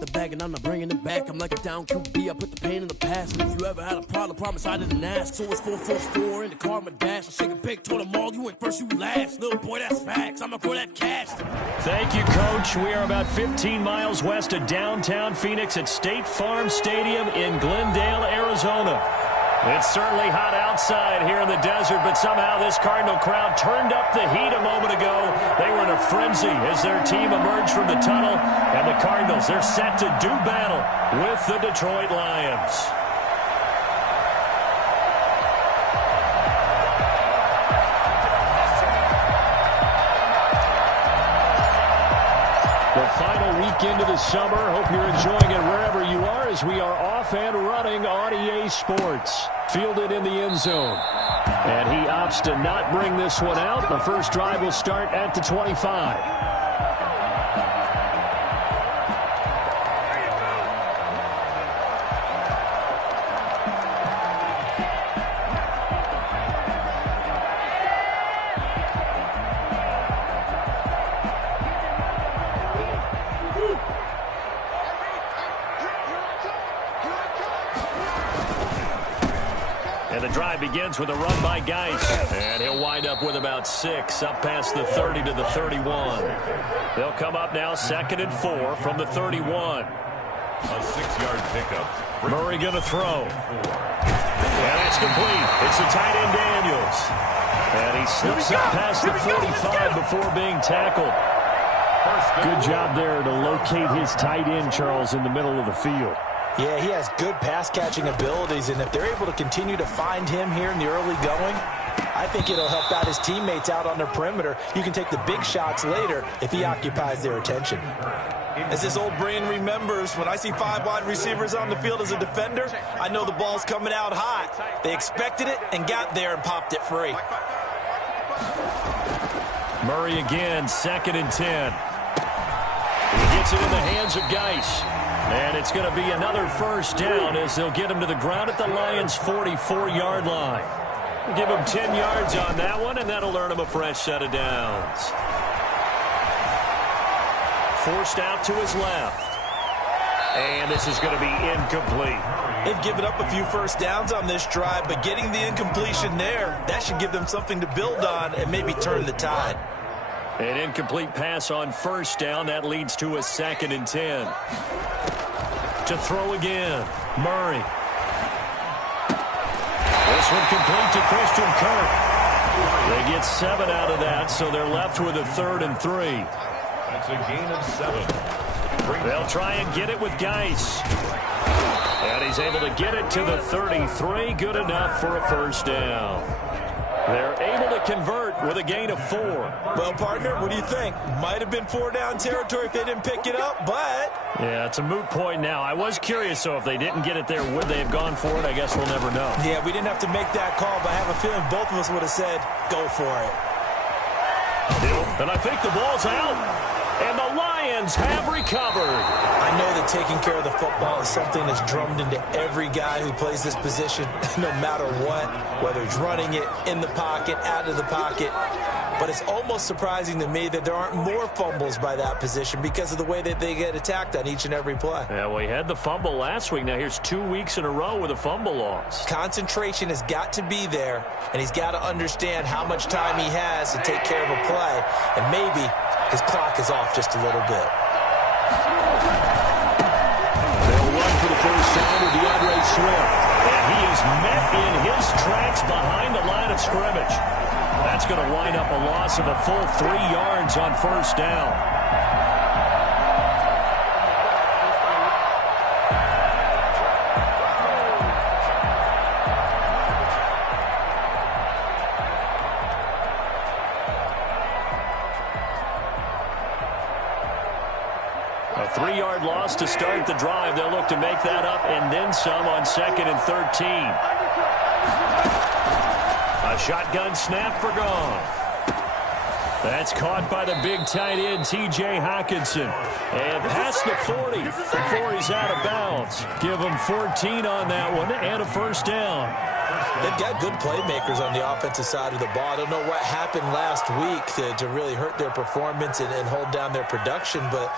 with the bag and I'm not bringing it back. I'm like a down QB, I put the pain in the past. And if you ever had a problem, promise I didn't ask. So it's 444 in the car, my dash. I shake a big, told them all, you ain't first, you last. Little boy, that's facts. I'ma grow that cash. Thank you, Coach. We are about 15 miles west of downtown Phoenix at State Farm Stadium in Glendale, Arizona. It's certainly hot outside here in the desert, but somehow this Cardinal crowd turned up the heat a moment ago. They were in a frenzy as their team emerged from the tunnel, and the Cardinals, they're set to do battle with the Detroit Lions. The final weekend of the summer. Hope you're enjoying it wherever you are as we are off and running on EA Sports. Fielded in the end zone. And he opts to not bring this one out. The first drive will start at the 25. Begins with a run by Geis, and he'll wind up with about 6 up past the 30 to the 31. They'll come up now 2nd and 4 from the 31. A 6-yard pickup. Murray going to throw. And it's complete. It's the tight end Daniels. And he slips up past the 45 before being tackled. Good job there to locate his tight end, Charles, in the middle of the field. Yeah, he has good pass-catching abilities, and if they're able to continue to find him here in the early going, I think it'll help out his teammates out on their perimeter. You can take the big shots later if he occupies their attention. As his old brain remembers, when I see 5 wide receivers on the field as a defender, I know the ball's coming out hot. They expected it and got there and popped it free. Murray again, 2nd and 10. He gets it in the hands of Geis. And it's going to be another first down as they'll get him to the ground at the Lions' 44-yard line. Give him 10 yards on that one, and that'll earn him a fresh set of downs. Forced out to his left. And this is going to be incomplete. They've given up a few first downs on this drive, but getting the incompletion there, that should give them something to build on and maybe turn the tide. An incomplete pass on first down. That leads to a 2nd and 10. To throw again. Murray. This one complete to Christian Kirk. They get 7 out of that, so they're left with a 3rd and 3. That's a gain of 7. They'll try and get it with Geis. And he's able to get it to the 33. Good enough for a first down. They're able to convert with a gain of 4. Well, partner, what do you think? Might have been 4-down territory if they didn't pick it up, but... Yeah, it's a moot point now. I was curious, though, if they didn't get it there, would they have gone for it? I guess we'll never know. Yeah, we didn't have to make that call, but I have a feeling both of us would have said, go for it. And I think the ball's out. And the Lions have recovered. I know that taking care of the football is something that's drummed into every guy who plays this position, no matter what, whether he's running it, in the pocket, out of the pocket. But it's almost surprising to me that there aren't more fumbles by that position because of the way that they get attacked on each and every play. Yeah, well, he had the fumble last week. Now here's 2 weeks in a row with a fumble loss. Concentration has got to be there, and he's got to understand how much time he has to take care of a play, and maybe his clock is off just a little bit. They'll run for the first down with DeAndre Swift. And he is met in his tracks behind the line of scrimmage. That's going to wind up a loss of a full 3 yards on first down. A 3-yard loss to start the drive. They'll look to make that up and then some on 2nd and 13. A shotgun snap for Goff. That's caught by the big tight end, T.J. Hockenson. And past the 40 before he's out of bounds. Give him 14 on that one and a first down. They've got good playmakers on the offensive side of the ball. I don't know what happened last week to really hurt their performance and hold down their production, but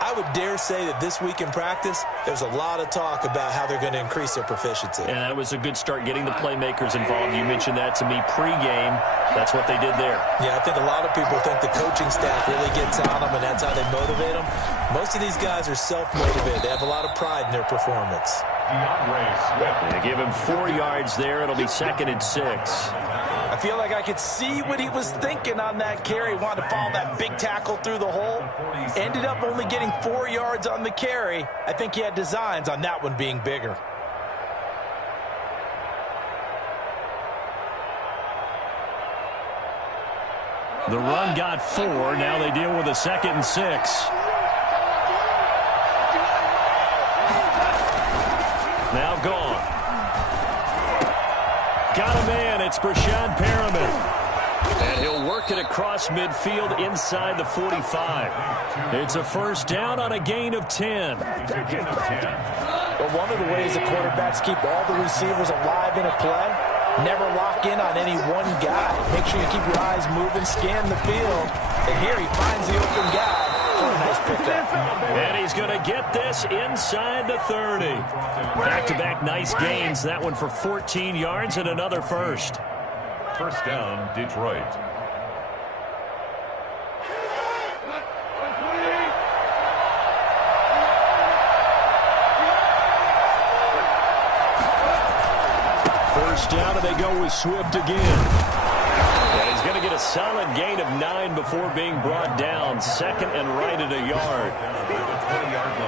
I would dare say that this week in practice, there's a lot of talk about how they're going to increase their proficiency. And that was a good start, getting the playmakers involved. You mentioned that to me pregame. That's what they did there. Yeah, I think a lot of people think the coaching staff really gets on them, and that's how they motivate them. Most of these guys are self-motivated. They have a lot of pride in their performance. They give him 4 yards there. It'll be 2nd and 6. I feel like I could see what he was thinking on that carry. Wanted to follow that big tackle through the hole. Ended up only getting 4 yards on the carry. I think he had designs on that one being bigger. The run got 4. Now they deal with a 2nd and 6. Now gone. Got a man. It's Breshad Perriman. And he'll work it across midfield inside the 45. It's a first down on a gain of 10. But one of the ways the quarterbacks keep all the receivers alive in a play, never lock in on any one guy. Make sure you keep your eyes moving, scan the field. And here he finds the open guy for a nice pickup. And he's going to get this inside the 30. Back-to-back nice gains. That one for 14 yards and another first. First down, Detroit. First down, and they go with Swift again. And he's going to get a solid gain of 9 before being brought down. 2nd and right at a yard.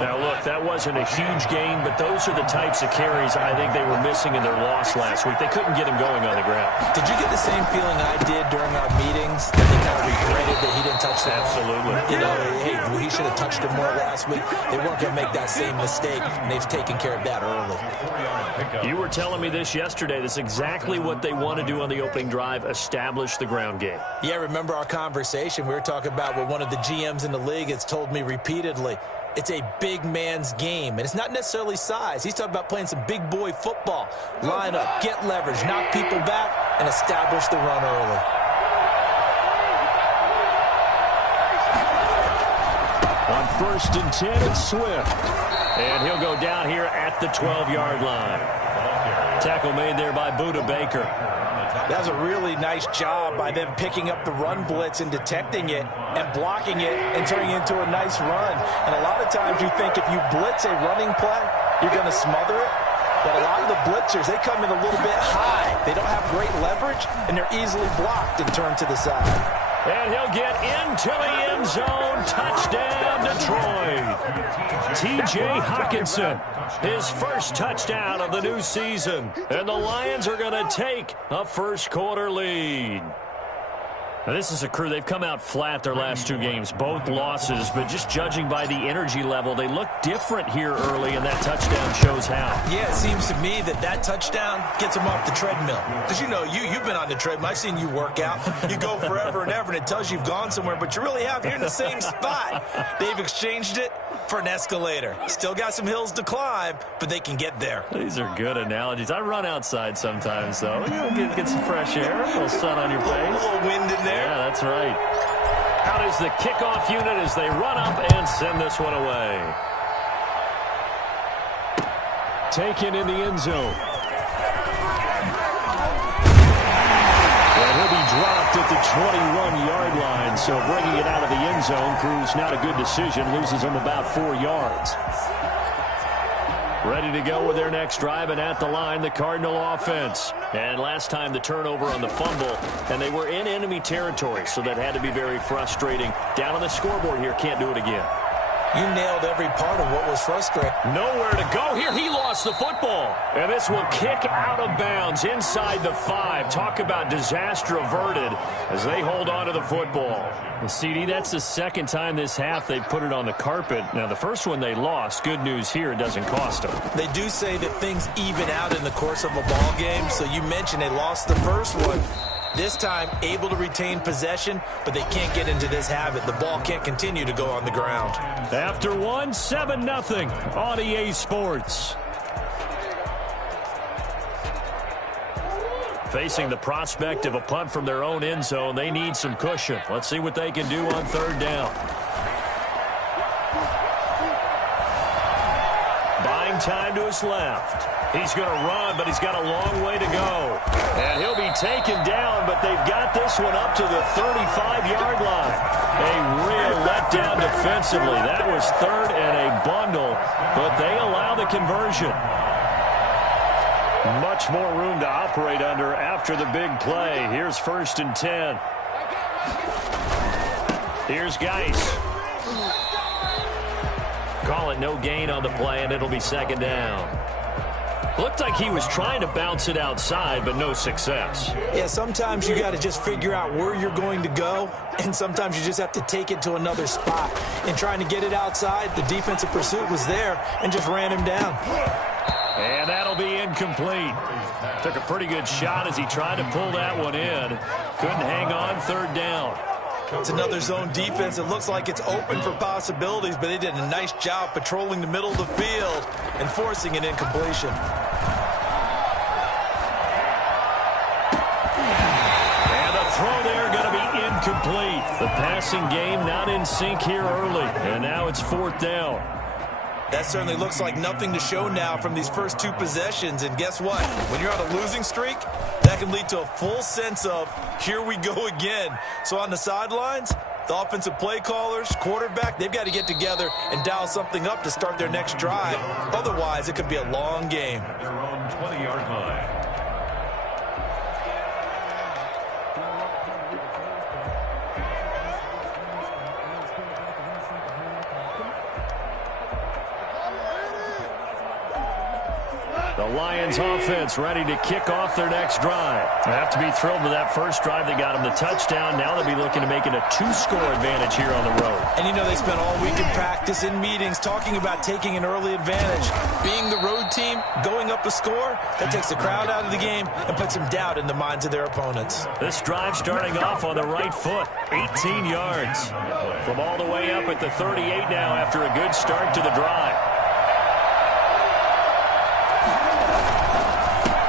Now, look, that wasn't a huge gain, but those are the types of carries I think they were missing in their loss last week. They couldn't get him going on the ground. Did you get the same feeling I did during our meetings, that they kind of regretted that he didn't touch the ball? Absolutely. You know, hey, he should have touched him more last week. They weren't going to make that same mistake, and they've taken care of that early. You were telling me this yesterday. This is exactly what they want to do on the opening drive, establish the ground game. Yeah, remember our conversation? We were talking about what one of the GMs in the league has told me repeatedly. It's a big man's game, and it's not necessarily size. He's talking about playing some big boy football. Line up, get leverage, knock people back, and establish the run early. On 1st and 10, it's Swift. And he'll go down here at the 12-yard line. Tackle made there by Budda Baker. That was a really nice job by them picking up the run blitz and detecting it and blocking it and turning it into a nice run. And a lot of times you think if you blitz a running play, you're going to smother it. But a lot of the blitzers, they come in a little bit high. They don't have great leverage, and they're easily blocked and turned to the side. And he'll get into the end zone. Touchdown, Detroit. T.J. Hockenson, his first touchdown of the new season. And the Lions are going to take a first-quarter lead. Now, this is a crew. They've come out flat their last 2 games, both losses. But just judging by the energy level, they look different here early, and that touchdown shows how. Yeah, it seems to me that touchdown gets them off the treadmill. Because, you know, you've been on the treadmill. I've seen you work out. You go forever and ever, and it tells you you've gone somewhere, but you really have. You're in the same spot. They've exchanged it for an escalator. Still got some hills to climb, but they can get there. These are good analogies. I run outside sometimes, though. You know, get some fresh air, a little sun on your face. A little wind in there. Yeah, that's right. Out is the kickoff unit as they run up and send this one away. Taken in the end zone. And he'll be dropped at the 21-yard line. So bringing it out of the end zone proves not a good decision. Loses him about 4 yards. Ready to go with their next drive, and at the line, the Cardinal offense. And last time the turnover on the fumble, and they were in enemy territory, so that had to be very frustrating. Down on the scoreboard here, can't do it again. You nailed every part of what was frustrating. Nowhere to go here. He lost the football. And this will kick out of bounds inside the 5. Talk about disaster averted as they hold on to the football. Well, CD, that's the second time this half they've put it on the carpet. Now, the first one they lost. Good news here, it doesn't cost them. They do say that things even out in the course of a ball game. So you mentioned they lost the first one. This time, able to retain possession, but they can't get into this habit. The ball can't continue to go on the ground. After 1, 7-0 on EA Sports. Facing the prospect of a punt from their own end zone, they need some cushion. Let's see what they can do on 3rd down. Playing time to his left. He's going to run, but he's got a long way to go. And he'll be taken down, but they've got this one up to the 35-yard line. A real letdown defensively. That was third and a bundle, but they allow the conversion. Much more room to operate under after the big play. Here's 1st and 10. Here's Geis. Call it no gain on the play, and it'll be 2nd down. Looked like he was trying to bounce it outside, but no success. Yeah, sometimes you got to just figure out where you're going to go, and sometimes you just have to take it to another spot. In trying to get it outside, the defensive pursuit was there and just ran him down. And that'll be incomplete. Took a pretty good shot as he tried to pull that one in. Couldn't hang on, 3rd down. It's another zone defense. It looks like it's open for possibilities, but they did a nice job patrolling the middle of the field and forcing an incompletion. And the throw there going to be incomplete. The passing game not in sync here early, and now it's 4th down. That certainly looks like nothing to show now from these first 2 possessions. And guess what? When you're on a losing streak, that can lead to a full sense of, here we go again. So on the sidelines, the offensive play callers, quarterback, they've got to get together and dial something up to start their next drive. Otherwise, it could be a long game. Their own 20-yard line. The Lions offense ready to kick off their next drive. They have to be thrilled with that first drive. They got them the touchdown. Now they'll be looking to make it a 2-score advantage here on the road. And you know, they spent all week in practice, in meetings, talking about taking an early advantage. Being the road team, going up a score, that takes the crowd out of the game and puts some doubt in the minds of their opponents. This drive starting off on the right foot. 18 yards. From all the way up at the 38 now after a good start to the drive.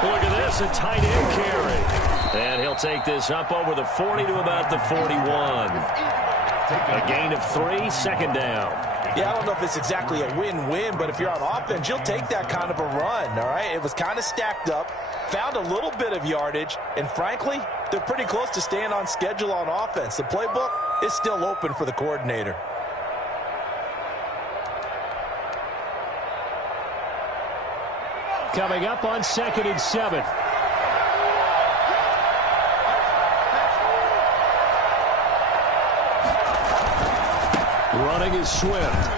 Look at this, a tight end carry. And he'll take this up over the 40 to about the 41. A gain of 3, 2nd down. Yeah, I don't know if it's exactly a win-win, but if you're on offense, you'll take that kind of a run, all right? It was kind of stacked up, found a little bit of yardage, and frankly, they're pretty close to staying on schedule on offense. The playbook is still open for the coordinator. Coming up on 2nd and 7. Running is Swift.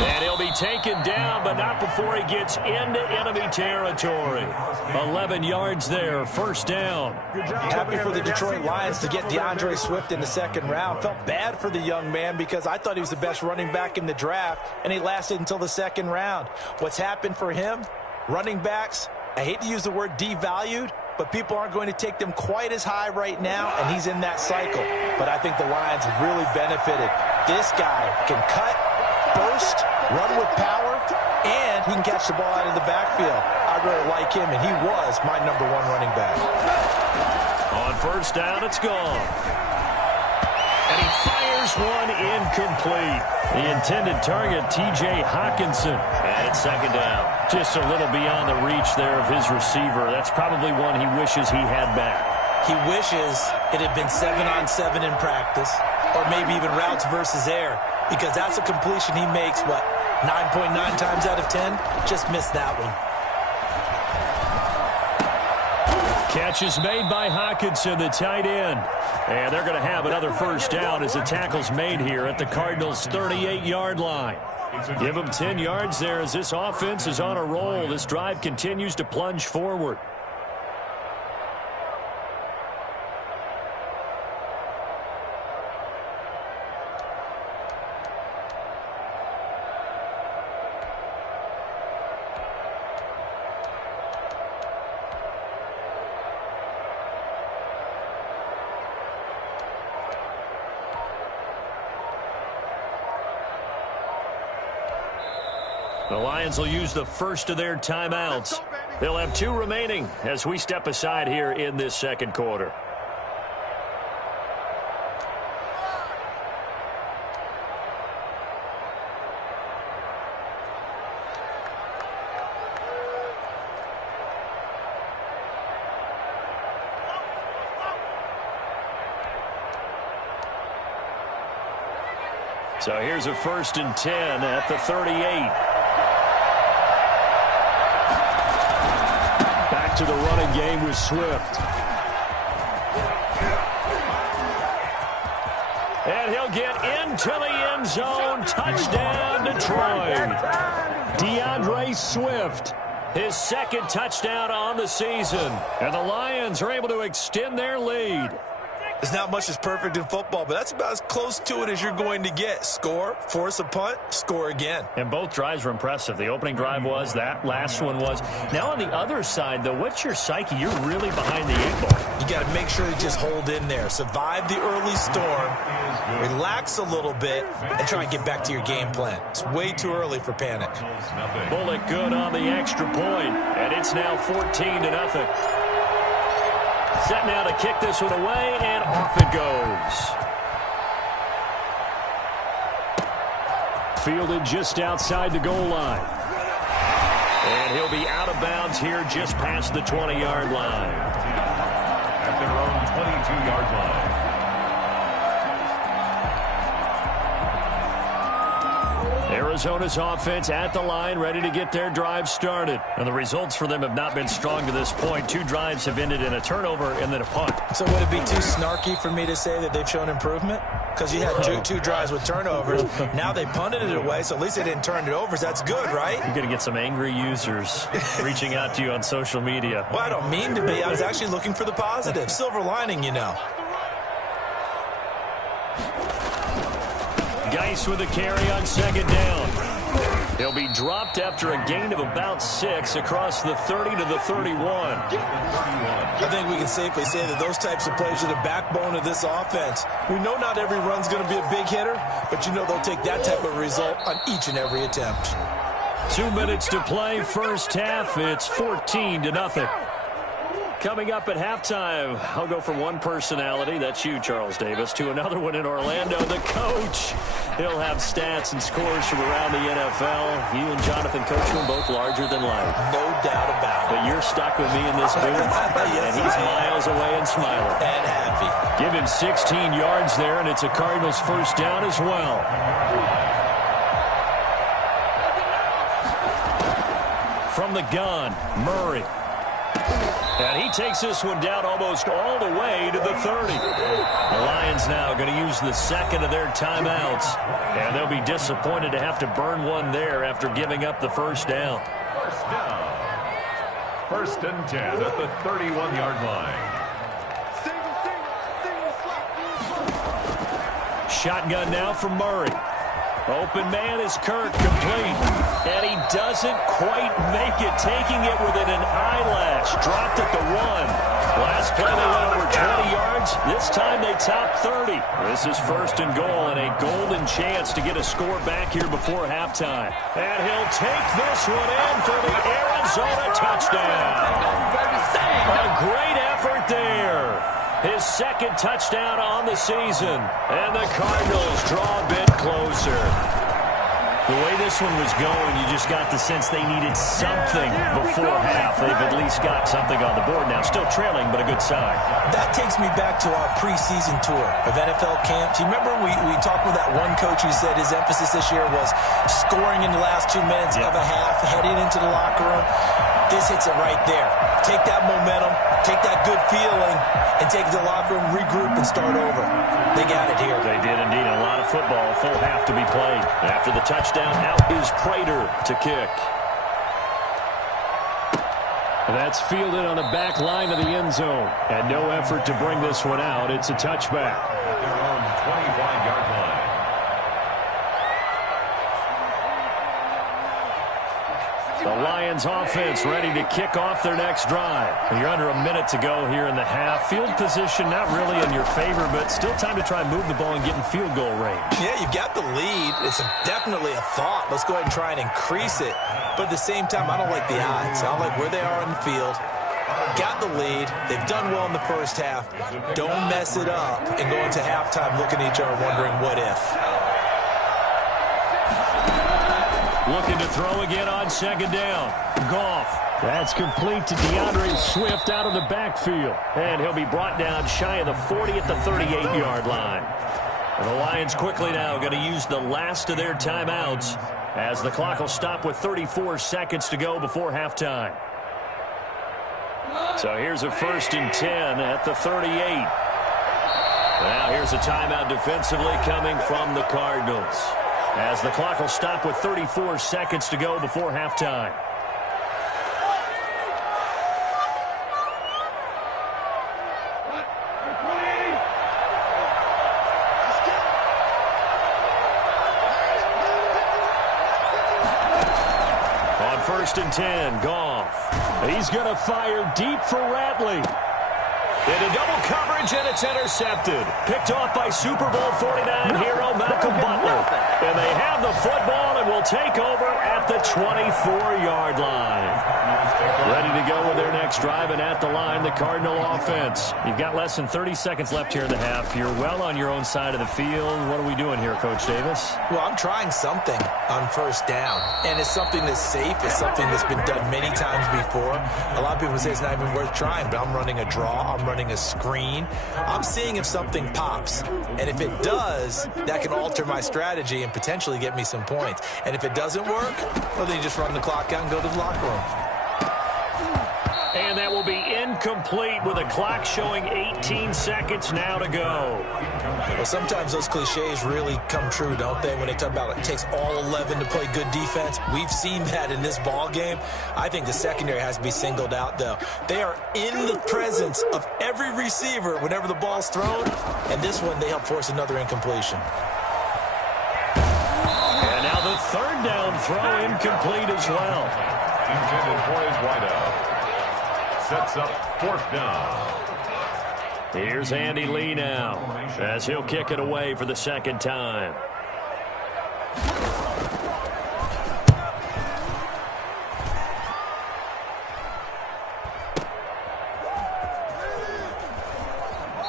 And he'll be taken down, but not before he gets into enemy territory. 11 yards there, 1st down. Happy for the Detroit Lions to get DeAndre Swift in the 2nd round. Felt bad for the young man because I thought he was the best running back in the draft, and he lasted until the 2nd round. What's happened for him? Running backs, I hate to use the word devalued, but people aren't going to take them quite as high right now, and he's in that cycle. But I think the Lions have really benefited. This guy can cut, burst, run with power, and he can catch the ball out of the backfield. I really like him, and he was my #1 running back. On 1st down, it's gone. And he fires one incomplete. The intended target, T.J. Hockenson. And it's 2nd down. Just a little beyond the reach there of his receiver. That's probably one he wishes he had back. He wishes it had been 7-on-7 in practice, or maybe even routes versus air, because that's a completion he makes, 9.9 times out of 10? Just missed that one. Catch is made by Hockenson, the tight end. And they're going to have another 1st down as the tackle's made here at the Cardinals' 38-yard line. Give them 10 yards there as this offense is on a roll. This drive continues to plunge forward. The Lions will use the first of their timeouts. They'll have 2 remaining as we step aside here in this 2nd quarter. So here's a 1st and 10 at the 38. Back to the running game with Swift. And he'll get into the end zone. Touchdown, Detroit. DeAndre Swift, his 2nd touchdown on the season. And the Lions are able to extend their lead. There's not much that's perfect in football, but that's about as close to it as you're going to get. Score, force a punt, score again. And both drives were impressive. The opening drive was, that last one was. Now on the other side, though, what's your psyche? You're really behind the 8 ball. You got to make sure you just hold in there. Survive the early storm, relax a little bit, and try and get back to your game plan. It's way too early for panic. Bullock good on the extra point, and it's now 14-0. Set now to kick this one away, and off it goes. Fielded just outside the goal line. And he'll be out of bounds here just past the 20-yard line. At their own 22-yard line. Arizona's offense at the line, ready to get their drive started. And the results for them have not been strong to this point. 2 drives have ended in a turnover and then a punt. So would it be too snarky for me to say that they've shown improvement? Because you had two drives with turnovers. Now they punted it away, so at least they didn't turn it over. So that's good, right? You're going to get some angry users reaching out to you on social media. Well, I don't mean to be. I was actually looking for the positive. Silver lining, you know. Geis with a carry on 2nd down. He'll be dropped after a gain of about 6 across the 30 to the 31. I think we can safely say that those types of plays are the backbone of this offense. We know not every run's going to be a big hitter, but you know they'll take that type of result on each and every attempt. 2 minutes to play, first half. It's 14-0. Coming up at halftime, I'll go from one personality, that's you, Charles Davis, to another one in Orlando, the coach. He'll have stats and scores from around the NFL. You and Jonathan Coachman both larger than life. No doubt about it. But you're stuck with me in this booth, yes, and he's miles away and smiling. And happy. Give him 16 yards there, and it's a Cardinals 1st down as well. From the gun, Murray. And he takes this one down almost all the way to the 30. The Lions now going to use the 2nd of their timeouts. And they'll be disappointed to have to burn one there after giving up the 1st down. 1st and 10 at the 31-yard line. Shotgun now from Murray. Open man is Kirk, complete. And he doesn't quite make it, taking it within an eyelash. Dropped at the 1. Last play they went over 20 yards. This time they top 30. This is 1st and goal and a golden chance to get a score back here before halftime. And he'll take this one in for the Arizona touchdown. A great effort there. His 2nd touchdown on the season. And the Cardinals draw a bit closer. The way this one was going, you just got the sense they needed something before half. They've at least got something on the board now. Still trailing, but a good sign. That takes me back to our preseason tour of NFL camps. You remember we talked with that one coach who said his emphasis this year was scoring in the last 2 minutes of a half, heading into the locker room. This hits it right there. Take that momentum, take that good feeling, and take it to the locker room, regroup, and start over. They got it here. They did indeed. A lot of football, full half to be played. After the touchdown, out is Prater to kick. That's fielded on the back line of the end zone. And no effort to bring this one out. It's a touchback. At their own 25-yard line. The Lions offense ready to kick off their next drive. And you're under a minute to go here in the half. Field position not really in your favor, but still time to try and move the ball and get in field goal range. Yeah, you got the lead. It's definitely a thought. Let's go ahead and try and increase it. But at the same time, I don't like the odds. I don't like where they are in the field. Got the lead. They've done well in the first half. Don't mess it up and go into halftime looking at each other wondering what if. Looking to throw again on 2nd down. Goff. That's complete to DeAndre Swift out of the backfield. And he'll be brought down shy of the 40 at the 38-yard line. The Lions quickly now going to use the last of their timeouts as the clock will stop with 34 seconds to go before halftime. So here's a 1st and 10 at the 38. Now here's a timeout defensively coming from the Cardinals as the clock will stop with 34 seconds to go before halftime. On 1st and 10, Goff. He's going to fire deep for Ratley. Into double coverage, and it's intercepted. Picked off by Super Bowl 49 hero Malcolm Butler. And they have the football and will take over at the 24-yard line. Ready to go with their next drive, and at the line, the Cardinal offense. You've got less than 30 seconds left here in the half. You're well on your own side of the field. What are we doing here, Coach Davis? Well, I'm trying something on 1st down, and it's something that's safe. It's something that's been done many times before. A lot of people say it's not even worth trying, but I'm running a draw. I'm running a screen. I'm seeing if something pops, and if it does, that can alter my strategy and potentially get me some points. And if it doesn't work, well, then you just run the clock out and go to the locker room. And that will be incomplete with a clock showing 18 seconds now to go. Well, sometimes those cliches really come true, don't they? When they talk about it takes all 11 to play good defense. We've seen that in this ball game. I think the secondary has to be singled out, though. They are in the presence of every receiver whenever the ball's thrown. And this one, they help force another incompletion. And now the 3rd down throw incomplete as well. Intended for his wideout. Sets up 4th down. Here's Andy Lee now as he'll kick it away for the 2nd time.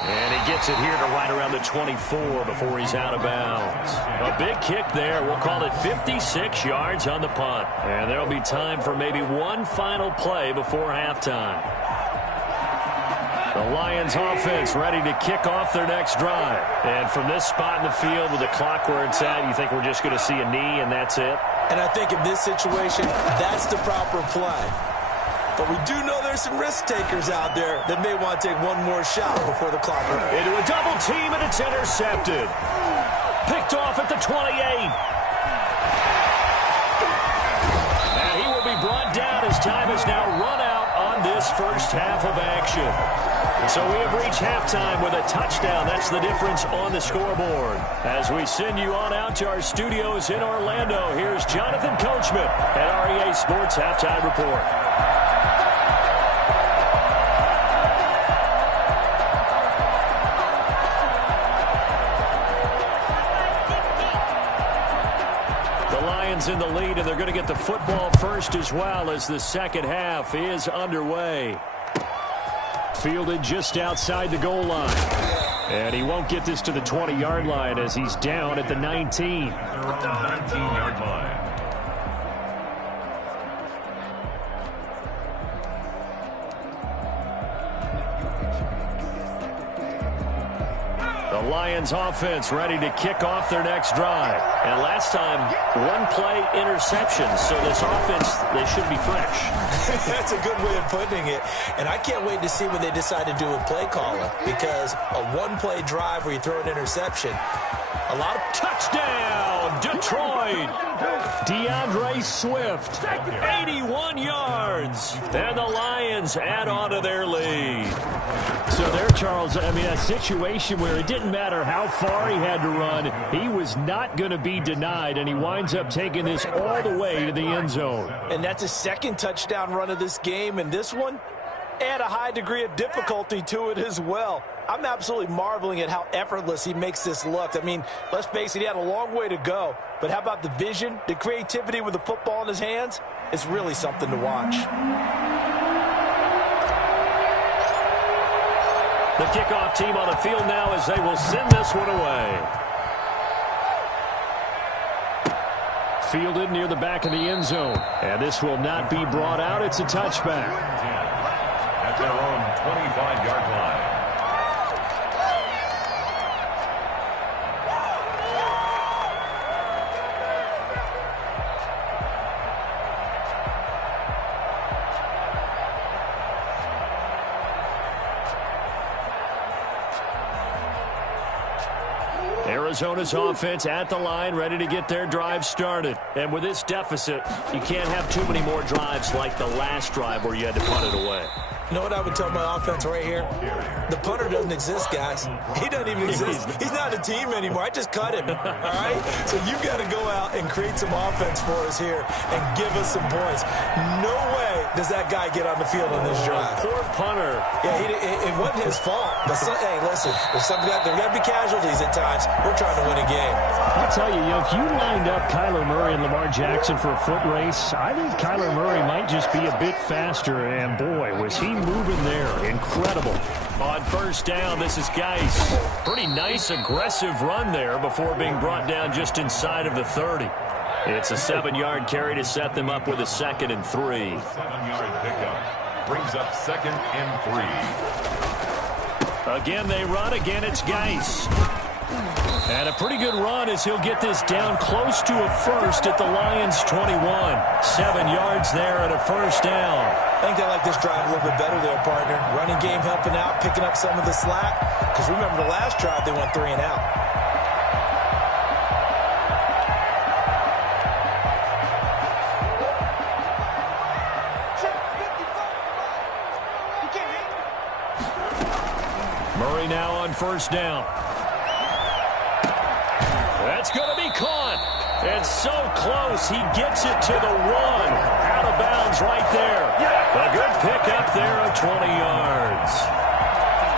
And he gets it here to right around the 24 before he's out of bounds. A big kick there. We'll call it 56 yards on the punt. And there'll be time for maybe one final play before halftime. The Lions offense ready to kick off their next drive. And from this spot in the field with the clock where it's at, you think we're just going to see a knee and that's it? And I think in this situation, that's the proper play. But we do know there's some risk takers out there that may want to take one more shot before the clock runs. Into a double team, and it's intercepted. Picked off at the 28. And he will be brought down as time has now run out on this first half of action. So we have reached halftime with a touchdown. That's the difference on the scoreboard. As we send you on out to our studios in Orlando, here's Jonathan Coachman at REA Sports Halftime Report. In the lead, and they're going to get the football first as well as the second half is underway. Fielded just outside the goal line. And he won't get this to the 20-yard line as he's down at the 19. 19-yard line. The Lions offense ready to kick off their next drive. And last time, one play interception. So this offense, they should be fresh. That's a good way of putting it. And I can't wait to see what they decide to do with play calling. Because a one-play drive where you throw an interception, a lot of touchdown, Detroit. DeAndre Swift, 81 yards. And the Lions add on to their lead. So there, Charles, I mean, a situation where it didn't matter how far he had to run, he was not going to be denied, and he winds up taking this all the way to the end zone. And that's his 2nd touchdown run of this game, and this one, add a high degree of difficulty to it as well. I'm absolutely marveling at how effortless he makes this look. I mean, let's face it, he had a long way to go, but how about the vision, the creativity with the football in his hands? It's really something to watch. The kickoff team on the field now as they will send this one away. Fielded near the back of the end zone. And this will not be brought out. It's a touchback. At their own 25-yard line. Arizona's offense at the line, ready to get their drive started. And with this deficit, you can't have too many more drives like the last drive where you had to punt it away. You know what I would tell my offense right here? The punter doesn't exist, guys. He doesn't even exist. He's not a team anymore. I just cut him, all right? So you've got to go out and create some offense for us here and give us some points. No way does that guy get on the field on this drive. Poor punter. Yeah, it wasn't his fault. But hey, listen, there's got to be casualties at times. We're trying to win a game. I'll tell you, if you lined up Kyler Murray and Lamar Jackson for a foot race, I think Kyler Murray might just be a bit faster. And, boy, was he moving there. Incredible. On first down, this is Geis. Pretty nice, aggressive run there before being brought down just inside of the 30. It's a 7-yard carry to set them up with a 2nd and 3. 7-yard pickup brings up 2nd and 3. Again, they run. Again, it's Geis. And a pretty good run as he'll get this down close to a first at the Lions' 21. 7 yards there and a first down. I think they like this drive a little bit better there, partner. Running game helping out, picking up some of the slack. Because remember the last drive, they went 3 and out. Murray now on first down. That's going to be caught. And so close, he gets it to the 1. Out of bounds right there. A good pickup there of 20 yards.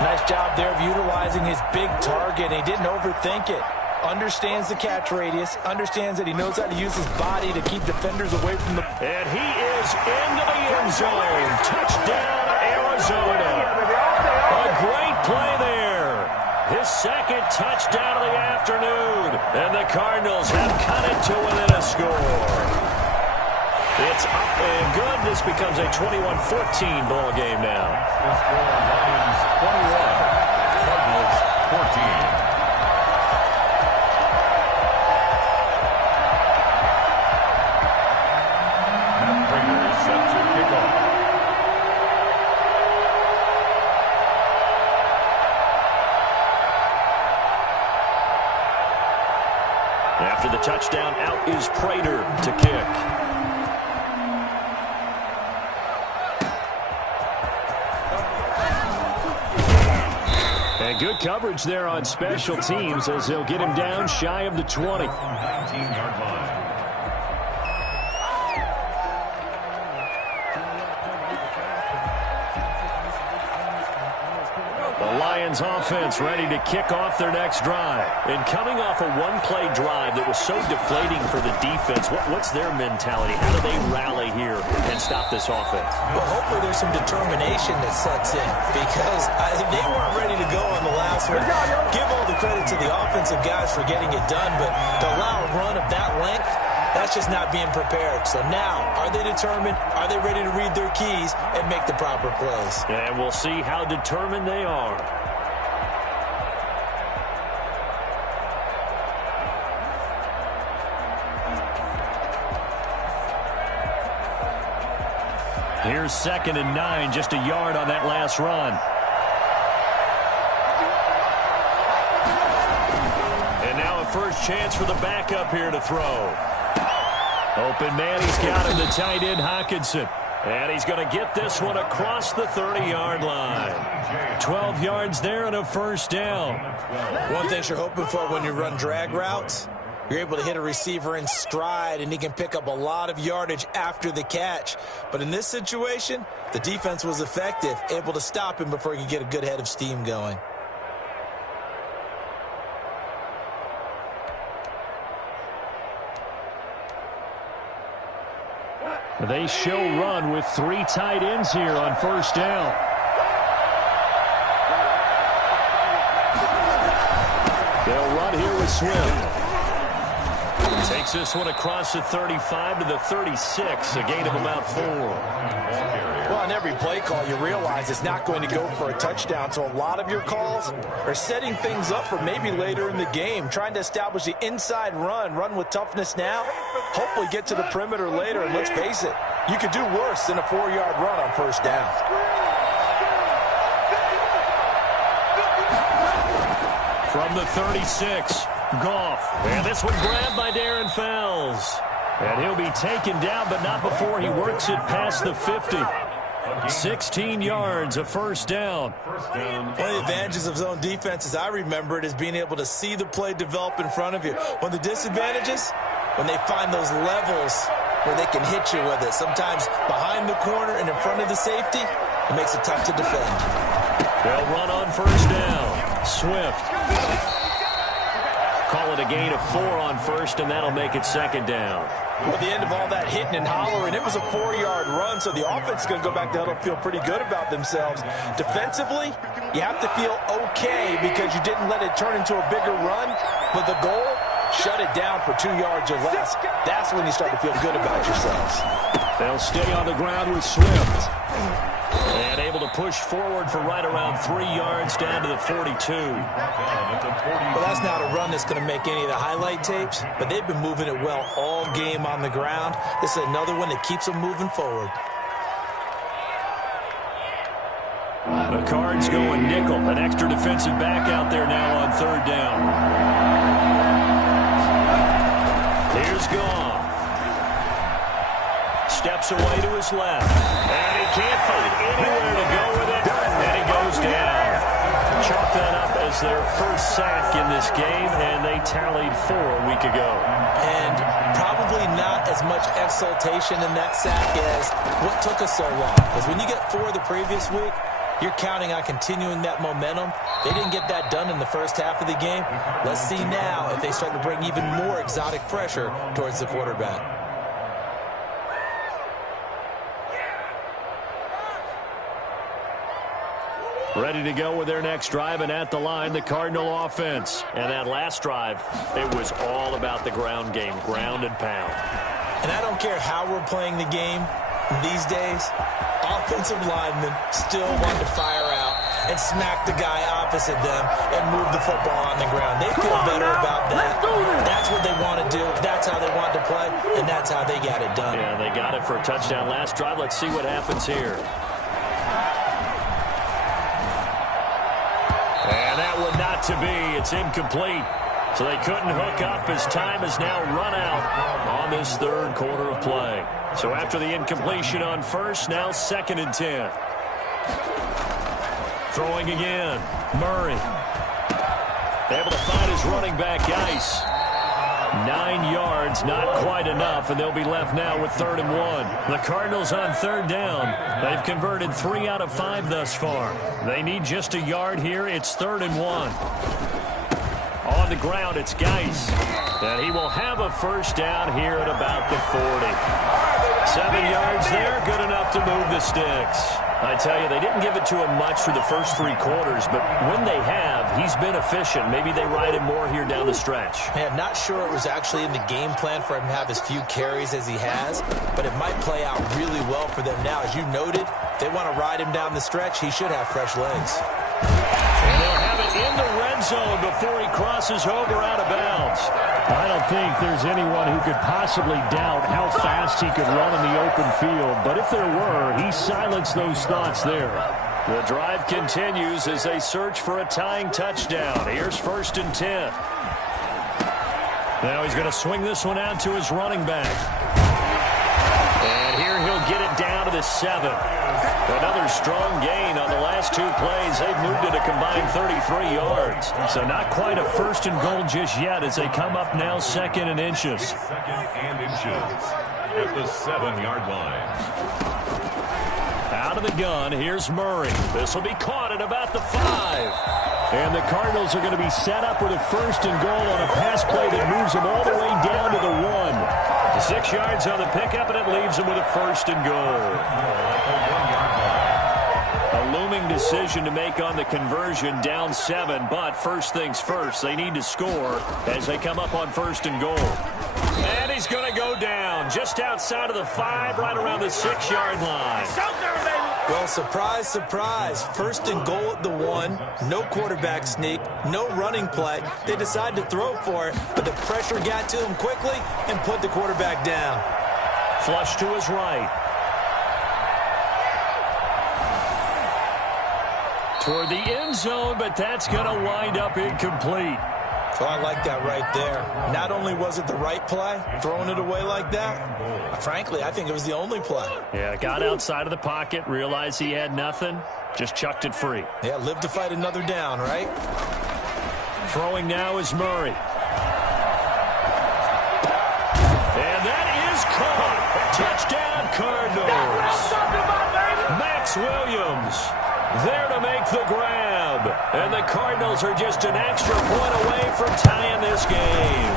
Nice job there of utilizing his big target. He didn't overthink it. Understands the catch radius. Understands that he knows how to use his body to keep defenders away from the... And he is into the end zone. Touchdown, Arizona. A great play there. His 2nd touchdown of the afternoon. And the Cardinals have cut it to within a score. It's up and good. This becomes a 21-14 ball game now. The score, Lions 21, Cardinals 14. Matt Prater is set to kick off. After the touchdown, out is Prater to kick. And good coverage there on special teams as they'll get him down shy of the 20. 19-yard line. The Lions offense ready to kick off their next drive. And coming off a one-play drive that was so deflating for the defense, what's their mentality? How do they rally here and stop this offense? Well, hopefully there's some determination that sets in because they weren't ready to go on the last one. Give all the credit to the offensive guys for getting it done, but to allow a run of that length, that's just not being prepared. So now, are they determined? Are they ready to read their keys and make the proper plays? And we'll see how determined they are. Here's 2nd and 9, just a yard on that last run. And now a first chance for the backup here to throw. Open man, he's got him, the tight end Hockenson. And he's going to get this one across the 30-yard line. 12 yards there and a first down. One thing you're hoping for when you run drag routes, you're able to hit a receiver in stride, and he can pick up a lot of yardage after the catch. But in this situation, the defense was effective, able to stop him before he could get a good head of steam going. They show run with 3 tight ends here on first down. They'll run here with Swift. Takes this one across the 35 to the 36, a gain of about 4. Well, on every play call, you realize it's not going to go for a touchdown, so a lot of your calls are setting things up for maybe later in the game, trying to establish the inside run with toughness now, hopefully get to the perimeter later, and let's face it, you could do worse than a 4-yard run on first down. From the 36, Goff. And this one grabbed by Darren Fells. And he'll be taken down, but not before he works it past the 50. 16 yards, a first down. One of the advantages of zone defense, as I remember it, is being able to see the play develop in front of you. One of the disadvantages, when they find those levels where they can hit you with it, sometimes behind the corner and in front of the safety, it makes it tough to defend. They'll run on first down. Swift. Call it a gain of 4 on first, and that'll make it second down. Well, at the end of all that hitting and hollering, it was a 4-yard run, so the offense is going to go back to huddle, feel pretty good about themselves. Defensively, you have to feel okay because you didn't let it turn into a bigger run, but the goal, shut it down for 2 yards or less. That's when you start to feel good about yourselves. They'll stay on the ground with Swift. And able to push forward for right around 3 yards down to the 42. Well, that's not a run that's going to make any of the highlight tapes, but they've been moving it well all game on the ground. This is another one that keeps them moving forward. The Cards going nickel. An extra defensive back out there now on third down. Here's Goff. Steps away to his left. And he can't find anywhere to go with it. And he goes down. Chalk that up as their first sack in this game, and they tallied 4 a week ago. And probably not as much exultation in that sack as what took us so long. Because when you get 4 the previous week, you're counting on continuing that momentum. They didn't get that done in the first half of the game. Let's see now if they start to bring even more exotic pressure towards the quarterback. Ready to go with their next drive, and at the line, the Cardinal offense. And that last drive, it was all about the ground game, ground and pound. And I don't care how we're playing the game these days, offensive linemen still want to fire out and smack the guy opposite them and move the football on the ground. They feel better about that. That's what they want to do. That's how they want to play, and that's how they got it done. Yeah, they got it for a touchdown last drive. Let's see what happens here. And that one not to be. It's incomplete. So they couldn't hook up as time has now run out on this third quarter of play. So after the incompletion on first, now 2nd and 10. Throwing again. Murray. Able to find his running back, Ice. 9 yards, not quite enough, and they'll be left now with 3rd and 1. The Cardinals on third down. They've converted 3 out of 5 thus far. They need just a yard here. It's 3rd and 1. On the ground, it's Geis. And he will have a first down here at about the 40. 7 yards there, good enough to move the sticks. I tell you, they didn't give it to him much for the first 3 quarters, but when they have, he's been efficient. Maybe they ride him more here down the stretch. Man, not sure it was actually in the game plan for him to have as few carries as he has, but it might play out really well for them now. As you noted, if they want to ride him down the stretch, he should have fresh legs. And they'll have it in the red zone before he crosses over out of bounds. I don't think there's anyone who could possibly doubt how fast he could run in the open field. But if there were, he silenced those thoughts there. The drive continues as they search for a tying touchdown. Here's 1st and 10. Now he's going to swing this one out to his running back. And here he'll get it down to the 7. Another strong gain on the last 2 plays. They've moved it a combined 33 yards. So not quite a 1st and goal just yet as they come up now 2nd and inches. 2nd and inches at the 7-yard line. Out of the gun, here's Murray. This will be caught at about the 5. And the Cardinals are going to be set up with a 1st and goal on a pass play that moves them all the way down to the 1. 6 yards on the pickup, and it leaves them with a 1st and goal. A looming decision to make on the conversion, down 7, but first things first, they need to score as they come up on 1st and goal. And he's going to go down just outside of the 5, right around the 6-yard line. Well, surprise, surprise. 1st and goal at the 1. No quarterback sneak. No running play. They decide to throw for it, but the pressure got to him quickly and put the quarterback down. Flush to his right. Toward the end zone, but that's going to wind up incomplete. So I like that right there. Not only was it the right play, throwing it away like that, frankly, I think it was the only play. Yeah, got outside of the pocket, realized he had nothing, just chucked it free. Yeah, live to fight another down, right? Throwing now is Murray. And that is caught. Touchdown, Cardinals. Max Williams there to make the grab. And the Cardinals are just an extra point away from tying this game.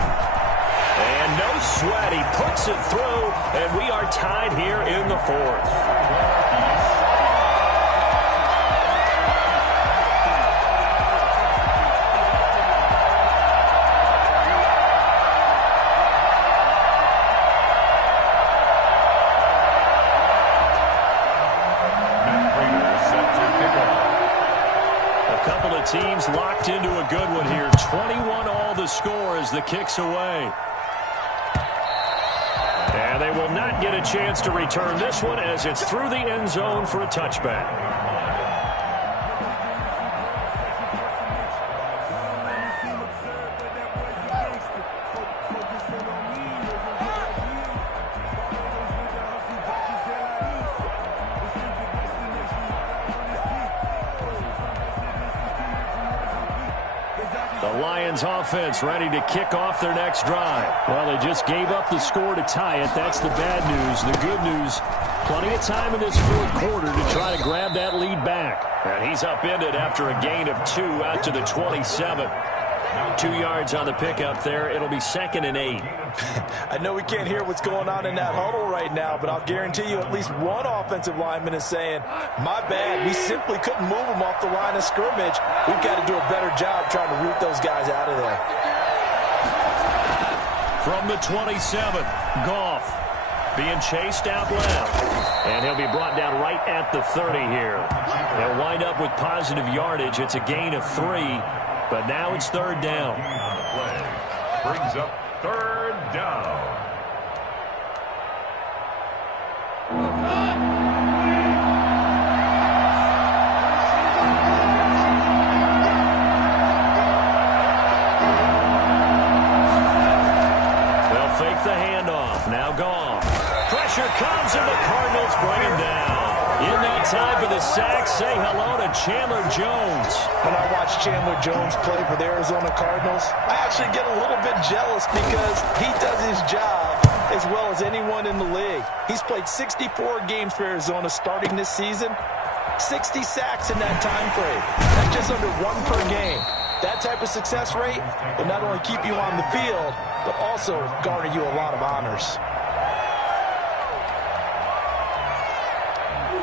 And no sweat. He puts it through, and we are tied here in the fourth. Teams locked into a good one here. 21 all the score as the kick's away. And they will not get a chance to return this one as it's through the end zone for a touchback. Offense ready to kick off their next drive. Well, they just gave up the score to tie it. That's the bad news. The good news, plenty of time in this fourth quarter to try to grab that lead back. And he's upended after a gain of 2 out to the 27. 2 yards on the pickup there. It'll be 2nd and 8. I know we can't hear what's going on in that huddle right now, but I'll guarantee you at least one offensive lineman is saying, my bad, we simply couldn't move them off the line of scrimmage. We've got to do a better job trying to root those guys out of there. From the 27, Goff being chased out left. And he'll be brought down right at the 30 here. They'll wind up with positive yardage. It's a gain of 3. But now it's 3rd down. Play brings up 3rd down. They'll fake the handoff. Now Goff. Pressure comes and the Cardinals bring him down. In that time for the sack, say hello to Chandler Jones. When I watch Chandler Jones play for the Arizona Cardinals, I actually get a little bit jealous because he does his job as well as anyone in the league. He's played 64 games for Arizona starting this season, 60 sacks in that time frame. That's just under 1 per game. That type of success rate will not only keep you on the field, but also garner you a lot of honors.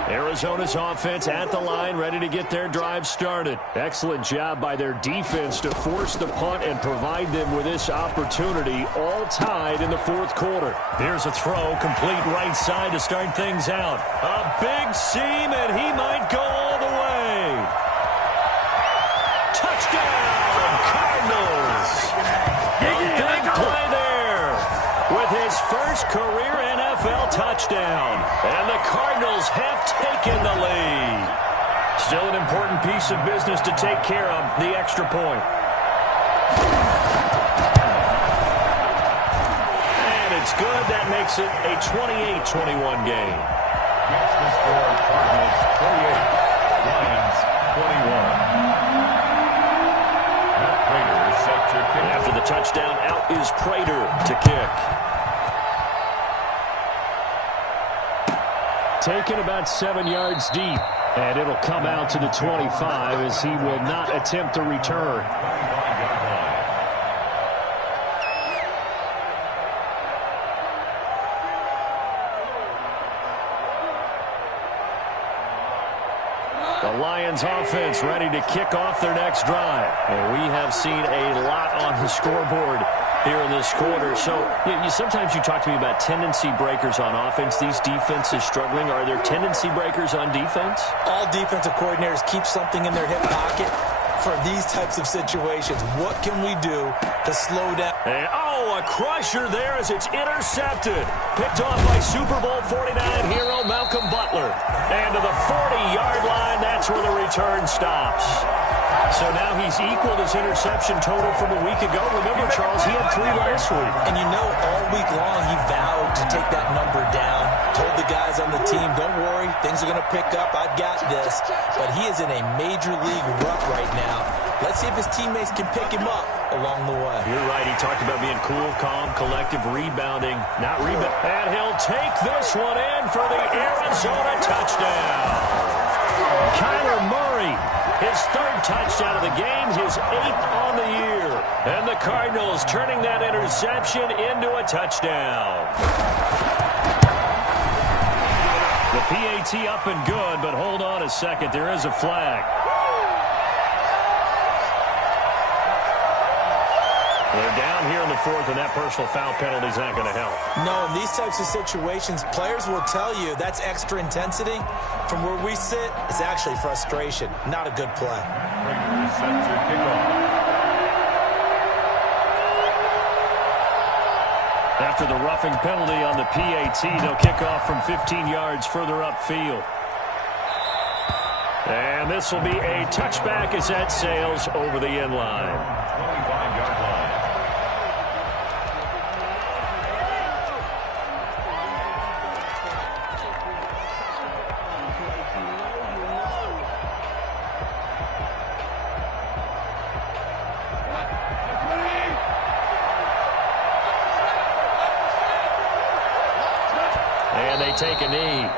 Arizona's offense at the line, ready to get their drive started. Excellent job by their defense to force the punt and provide them with this opportunity, all tied in the fourth quarter. Here's a throw, complete right side to start things out. A big seam, and he might go all the way. Touchdown, Cardinals! A big play there with his first career NFL touchdown. And the Cardinals have taken the lead. Still an important piece of business to take care of, the extra point. And it's good. That makes it a 28-21 game. That's the score. Cardinals 28, Lions 21. Matt Prater is set to kick. After the touchdown, out is Prater to kick. Taken about 7 yards deep, and it'll come out to the 25 as he will not attempt to return. The Lions offense ready to kick off their next drive. And we have seen a lot on the scoreboard here in this quarter. So sometimes you talk to me about tendency breakers on offense. These defenses struggling. Are there tendency breakers on defense? All defensive coordinators keep something in their hip pocket for these types of situations. What can we do to slow down? And, a crusher there as it's intercepted. Picked off by Super Bowl 49 hero Malcolm Butler. And to the 40-yard line, that's where the return stops. So now he's equaled his interception total from a week ago. Remember, Charles, he had 3 last week. And you know, all week long he vowed to take that number down. Told the guys on the team, don't worry, things are going to pick up. I've got this. But he is in a major league rut right now. Let's see if his teammates can pick him up along the way. You're right. He talked about being cool, calm, collective, rebounding, not rebound. And he'll take this one in for the Arizona touchdown. Kyler Murray, his 3rd touchdown of the game, his 8th on the year. And the Cardinals turning that interception into a touchdown. The PAT up and good, but hold on a second. There is a flag. They're down here in the 4th, and that personal foul penalty is not going to help. No, in these types of situations, players will tell you that's extra intensity. From where we sit, it's actually frustration. Not a good play. Raiders set to kick off. After the roughing penalty on the PAT, they'll kick off from 15 yards further upfield. And this will be a touchback as that sails over the end line. 25-yard line. And they take a knee.